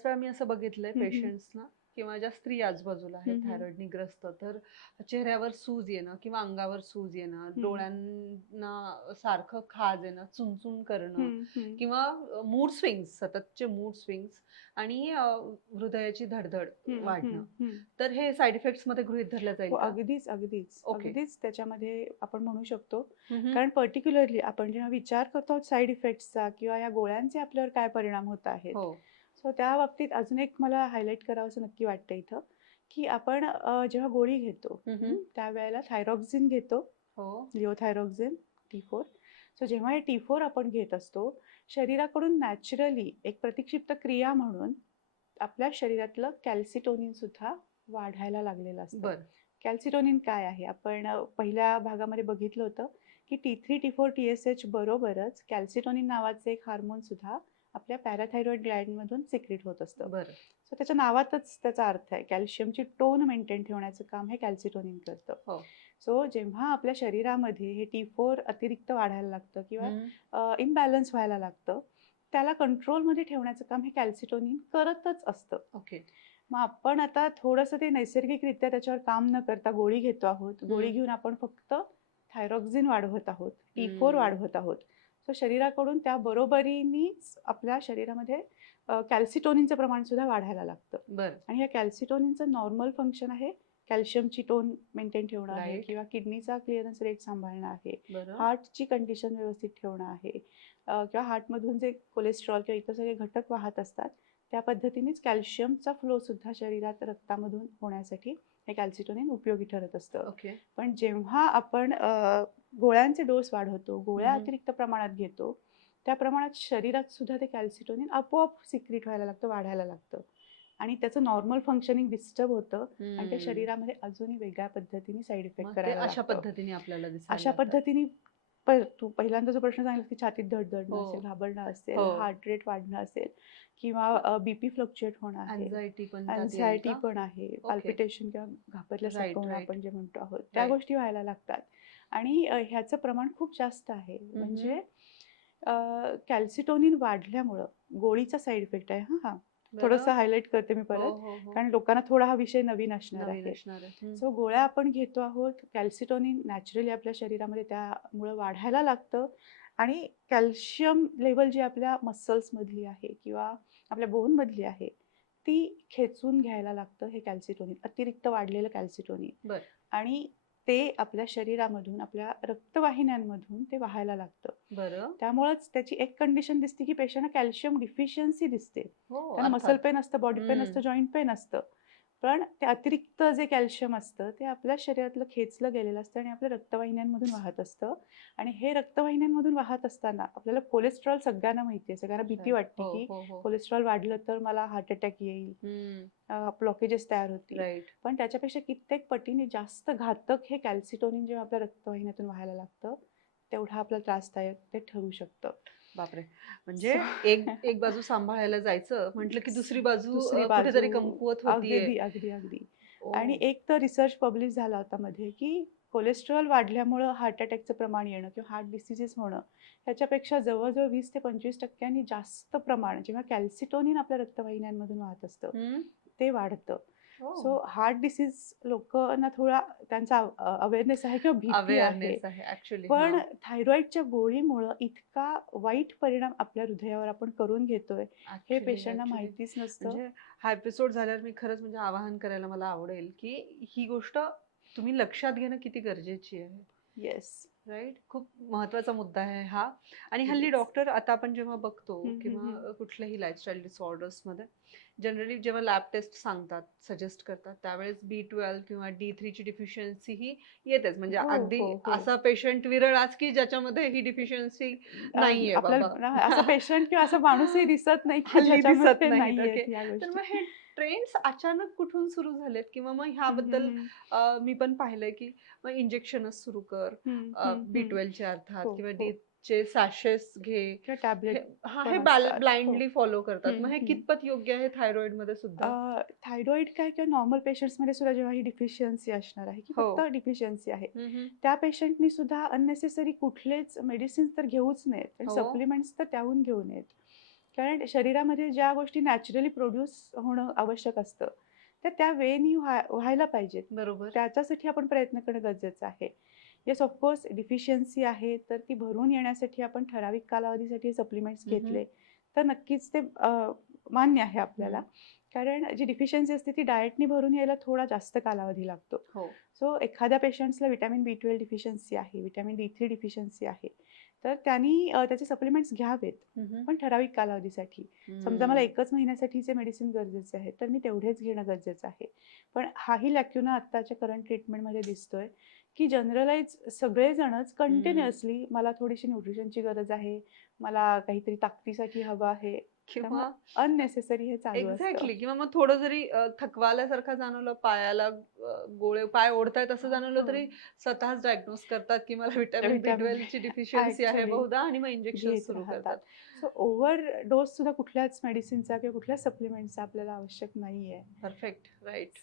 बऱ्याच वेळा मी असं बघितलंय. पेशंट्सना किंवा ज्या स्त्री आजूबाजूला आहेत. थायरॉइडनी ग्रस्त तर चेहऱ्यावर सूज येणं किंवा अंगावर सूज येणं डोळ्यांना सारखं खाज येणं चुणचुण करणं. किंवा मूड स्विंग्स सततचे मूड स्विंग्स आणि हृदयाची धडधड वाढणं. तर हे साईड इफेक्ट्समध्ये गृहीत धरलं जाईल हो? अगदीच अगदीच. अगदीच त्याच्यामध्ये आपण म्हणू शकतो. कारण पर्टिक्युलरली आपण जेव्हा विचार करतो साईड इफेक्ट्सचा किंवा या गोळ्यांचे आपल्यावर काय परिणाम होत आहेत हो सो त्या बाबतीत अजून एक मला हायलाईट करावं असं नक्की वाटतं इथं की आपण जेव्हा गोळी घेतो त्यावेळेला थायरॉक्झिन घेतो. लिओथायरॉक्झिन टी फोर सो जेव्हा हे टी फोर आपण घेत असतो शरीराकडून नॅचरली एक प्रतिक्षिप्त क्रिया म्हणून आपल्या शरीरातलं कॅल्सिटोनिन सुद्धा वाढायला लागलेलं असतं. बर. कॅल्सिटोनिन काय आहे? आपण पहिल्या भागामध्ये बघितलं होतं की T three T four T S H बरोबरच कॅल्सिटोनिन नावाचे एक हार्मोन सुद्धा आपल्या पॅराथायरॉइड ग्लँडमधून सिक्रेट होत असतं बर सो त्याच्या नावातच त्याचा अर्थ आहे कॅल्शियमची टोन मेंटेन ठेवण्याचं काम हे कॅल्सिटोनिन करतं हो. सो जेव्हा आपल्या शरीरामध्ये हे टी फोर अतिरिक्त वाढायला लागतं किंवा हम्म. इनबॅलन्स व्हायला लागतं त्याला कंट्रोलमध्ये ठेवण्याचं काम हे कॅल्सिटोनिन करतच असतं ओके मग आपण आता थोडंसं ते नैसर्गिकरित्या त्याच्यावर काम न करता गोळी घेतो आहोत गोळी. घेऊन आपण फक्त थायरॉक्झिन वाढवत आहोत टी फोर. वाढवत आहोत सो शरीराकडून त्या बरोबरीनेच आपल्या शरीरामध्ये कॅल्सिटोनिनचं प्रमाण सुद्धा वाढायला लागतं. बर. आणि या कॅल्सिटोनिनचं नॉर्मल फंक्शन आहे कॅल्शियमची टोन मेंटेन ठेवणं आहे. किंवा किडनीचा क्लिअरन्स रेट सांभाळणं आहे हार्टची कंडिशन व्यवस्थित ठेवणं आहे. किंवा हार्टमधून जे कोलेस्ट्रॉल किंवा इतर सगळे घटक वाहत असतात त्या पद्धतीनेच कॅल्शियमचा फ्लो सुद्धा शरीरात रक्तामधून होण्यासाठी हे कॅल्सिटोनिन उपयोगी ठरत असतं ओके पण जेव्हा आपण गोळ्यांचे डोस वाढवतो गोळ्या. अतिरिक्त प्रमाणात घेतो त्या प्रमाणात शरीरात सुद्धा ते कॅल्सिटोनिन आपोआप सिक्रिट व्हायला लागतं वाढायला लागतं आणि त्याचं नॉर्मल फंक्शनिंग डिस्टर्ब होतं आणि ते. शरीरामध्ये अजूनही वेगळ्या पद्धतीने साईड इफेक्ट करायला अशा. पद्धतीने आपल्याला अशा. पद्धतीने तू पहिल्यांदा जो प्रश्न सांगितला की छातीत धडधडणं हो. असेल घाबरणं असेल हो. हार्ट रेट वाढणं असेल किंवा बीपी फ्लक्च्युएट होणं आहे Anxiety पण त्यात येईल अँझायटी का? पण आहे पाल्पिटेशन किंवा घाबरल्यासारखं Right, होणं right. आपण जे म्हणतो आहोत त्या Right. गोष्टी व्हायला लागतात आणि अ, ह्याचं प्रमाण खूप जास्त आहे म्हणजे कॅल्सिटोनिन वाढल्यामुळं गोळीचा साईड इफेक्ट आहे हा हा? थोडंसं हायलाईट करते मी हो, परत. हो, हो. कारण लोकांना थोडा हा विषय नवीन असणार आहे. सो गोळ्या आपण घेतो आहोत. कॅल्सिटोनिन नॅचरली आपल्या शरीरामध्ये त्यामुळं वाढायला लागतं. आणि कॅल्शियम लेवल जी आपल्या मसल्समधली आहे किंवा आपल्या बोनमधली आहे ती खेचून घ्यायला लागतं हे कॅल्सिटोनिन अतिरिक्त वाढलेलं कॅल्सिटोनिन. आणि ते आपल्या शरीरामधून आपल्या रक्तवाहिन्यांमधून ते वाहायला लागतं बरं त्यामुळंच त्याची एक कंडिशन दिसते की पेशंटला कॅल्शियम डिफिशियन्सी दिसते हो त्यांना मसल अर्थात. पेन असतं बॉडी पेन हम्म. असतं जॉईंट पेन असतं पण ते अतिरिक्त जे कॅल्शियम असतं ते आपल्या शरीरातलं खेचलं गेलेलं असतं आणि आपल्या रक्तवाहिन्यांमधून वाहत असतं. आणि हे रक्तवाहिन्यांमधून वाहत असताना आपल्याला कोलेस्ट्रॉल सगळ्यांना माहिती आहे सगळ्यांना भीती वाटते हो, की हो, हो. कोलेस्ट्रॉल वाढलं तर मला हार्ट अटॅक येईल. ब्लॉकेजेस तयार होतील. पण त्याच्यापेक्षा कित्येक पटीने जास्त घातक हे कॅल्सिटोनिन जेव्हा आपल्या रक्तवाहिन्यातून व्हायला लागतं तेवढा आपला त्रासदायक ते ठरू शकतं बापरे म्हणजे एक एक बाजू सांभाळायला जायचं म्हटलं की दुसरी बाजू दुसरी बाजू कमकुवत अगदी अगदी अगदी. आणि एक तर रिसर्च पब्लिश झाला होता मध्ये की कोलेस्ट्रॉल वाढल्यामुळं हार्ट अटॅकचं प्रमाण येणं किंवा हार्ट डिसिजेस होणं ह्याच्यापेक्षा जवळजवळ वीस ते पंचवीस टक्क्यांनी जास्त प्रमाण जेव्हा कॅल्सिटोनिन आपल्या रक्तवाहिन्यांमधून वाहत असतं. ते वाढतं. सो हार्ट डिसीज लोकांना थोडा त्यांचा अवेअरनेस आहे किंवा भीती आहे. पण थायरॉइडच्या गोळीमुळं इतका वाईट परिणाम आपल्या हृदयावर आपण करून घेतोय हे पेशंटना माहितीच नसतं. म्हणजे हा एपिसोड झाल्यावर मी खरंच म्हणजे आवाहन करायला मला आवडेल की ही गोष्ट तुम्ही लक्षात घेणं किती गरजेची आहे. येस राईट खूप महत्त्वाचा मुद्दा आहे हा आणि हल्ली. डॉक्टर आता आपण जेव्हा बघतो किंवा. कुठल्याही लाईफस्टाईल डिसऑर्डर्समध्ये जनरली जेव्हा लॅब टेस्ट सांगतात सजेस्ट करतात त्यावेळेस बी ट्वेल्व किंवा डी थ्रीची डिफिशियन्सी ही येतेच म्हणजे हो, अगदी हो, हो. असा पेशंट विरळ आज की ज्याच्यामध्ये ही डिफिशियन्सी नाहीये पेशंट किंवा असं माणूसही दिसत नाही दिसत. या तर मग हे ट्रेंड्स अचानक कुठून सुरू झालेत किंवा मग ह्याबद्दल मी पण पाहिलंय की मग इंजेक्शनच सुरू कर बी हम्म. ट्वेल्वचे अर्थात हो, किंवा हो. डी चे सॅशेस घे किंवा टॅबलेट हे- हा हे ब्लाइंडली फॉलो करतात हम्म, मग हे. कितपत योग्य आहे थायरॉइडमध्ये सुद्धा थायरॉइड काय किंवा नॉर्मल पेशंट्समध्ये सुद्धा जेव्हा ही डिफिशियन्सी असणार आहे की हो. फक्त डिफिशियन्सी आहे. त्या पेशंटनी सुद्धा अननेसेसरी कुठलेच मेडिसिन्स तर घेऊच नयेत हो. सप्लिमेंट्स तर त्याहून घेऊ नयेत कारण शरीरामध्ये ज्या गोष्टी नॅचरली प्रोड्यूस होणं आवश्यक असतं त्या त्या वेनी व्हा व्हायला पाहिजेत. बरोबर. त्याच्यासाठी आपण प्रयत्न करणं गरजेचं आहे. येस ऑफकोर्स डिफिशियन्सी आहे तर ती भरून येण्यासाठी आपण ठराविक कालावधीसाठी सप्लिमेंट्स. घेतले तर नक्कीच ते मान्य आहे आपल्याला. कारण जी डिफिशियन्सी असते ती डाएटनी भरून यायला थोडा जास्त कालावधी लागतो. हो. सो एखाद्या पेशंट्सला विटॅमिन बी ट्वेल्व डिफिशियन्सी आहे विटॅमिन डी थ्री डिफिशियन्सी आहे तर त्यांनी त्याचे सप्लिमेंट्स घ्यावेत. पण ठराविक कालावधीसाठी. समजा मला एकच महिन्यासाठीचे मेडिसिन गरजेचे आहे तर मी तेवढेच घेणं गरजेचं आहे. पण हाही लॅक्युना आत्ताच्या करंट ट्रीटमेंटमध्ये दिसतोय. की जनरलाइज सगळेजणच कंटिन्युअसली मला थोडीशी न्यूट्रिशनची गरज आहे मला काहीतरी ताकदीसाठी हवं आहे किंवा अननेसेसरी हे चालू एक्झॅक्टली किंवा मग थोडं जरी थकवाल्यासारखं जाणवलं पायाला गोळे पाय ओढतायत असं जाणवलं. तरी स्वतःच डायग्नोज करतात की मला विटॅमिन बी ची डिफिशियन्सी आहे बहुधा आणि मग इंजेक्शन सुरू. करतात. सो ओव्हर डोस सुद्धा कुठल्याच मेडिसिनचा किंवा कुठल्याच सप्लिमेंटचा आपल्याला आवश्यक नाहीये. Perfect right